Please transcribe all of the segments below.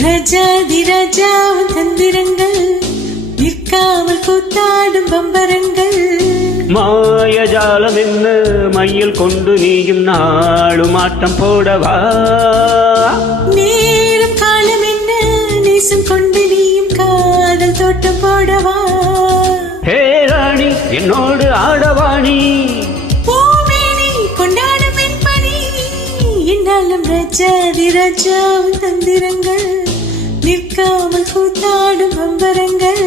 ரஜாதி ராஜாவும் தந்திரங்கள் நிற்காமல் கூத்தாடும் பம்பரங்கள். மாயஜாலம் என்ன மையில் கொண்டு நீயும் நாளும் ஆட்டம் போடவா. நேரம் காலம் என்ன நேசம் கொண்டு நீயும் காதல் தோட்டம் போடவா. ஹே ராணி என்னோடு ஆடவாணி பூமேனி கொண்டாடும் என்பனி என்னாலும் ரஜாதி ராஜாவும் தந்திரங்கள் நிற்காமல் கூத்தாடும் பம்பரங்கள்.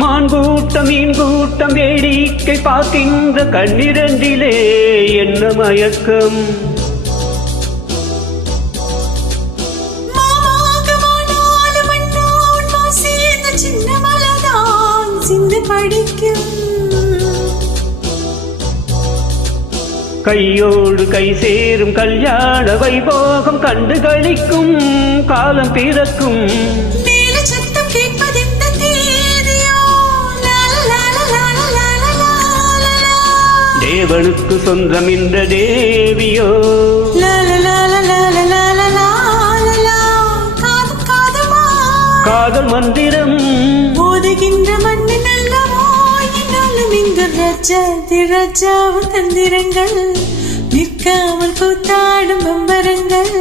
மான் கூட்டம் மீன் கூட்டம் வேடிக்கை பார்க்கின்ற கண்ணிரண்டிலே என்ன மயக்கம். கையோடு கை சேரும் கல்யாண வைபோகம் கண்டு களிக்கும் காலம் பிறக்கும். தேவனுக்கு சொந்தம் இந்த தேவியோ காதல் மந்திரம் போதுகின்ற மண்ணின் அல்லவோ என்னாலும் இங்கு ரஜாதி ராஜாவும் தந்திரங்கள் நிற்காமல் கூத்தாடும் பம்பரங்கள்.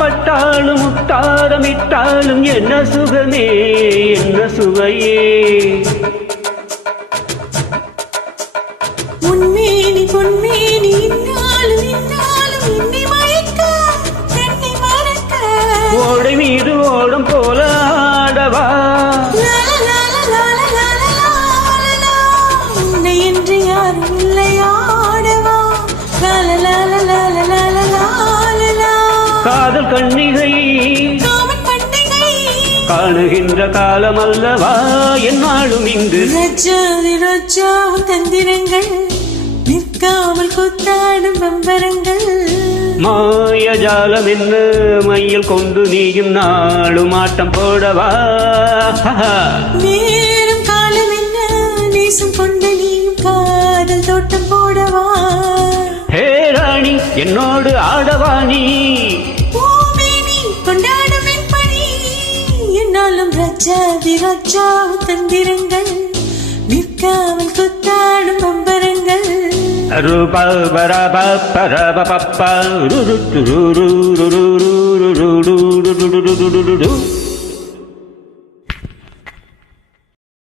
பட்டாலும் முத்தாரம் இட்டாலும் என்ன சுகமே என்ன சுவையே. உன்மேனி பொன்மேனி இன்னாலும் இன்னாலும் இன்னி மயக்க தன்னை மறக்க ஓடை மீது ஓடம் போல ஆடவா. உன்னை என்று யாரும் இல்லை ஆடவா. காதல் கண்ணிகை காணுகின்ற காலம் அல்லவா என்னாலும் இங்கு ரஜாதி ராஜாவும் தந்திரங்கள் நிற்காமல் கூத்தாடும் பம்பரங்கள். மாயஜாலம் என்ன மையில் கொண்டு நீயும் நாளும் ஆட்டம் போடவா. நேரம் காலம் என்ன நேசம் கொண்டு நீயும் காதல் தோட்டம் போடவா. ஹே ராணி என்னோடு ஆடவாணி பூமேனி கொண்டாடும் என்பனி என்னாலும் ரஜாதி ராஜாவும் தந்திரங்கள் நிற்காமல் கூத்தாடும் பம்பரங்கள். ரூபா பரப பரப பப்பா ரு ரு ரு ரு ரு ரு ரு ரு ரு ரு ரு ரு ரு ரு ரு ரு.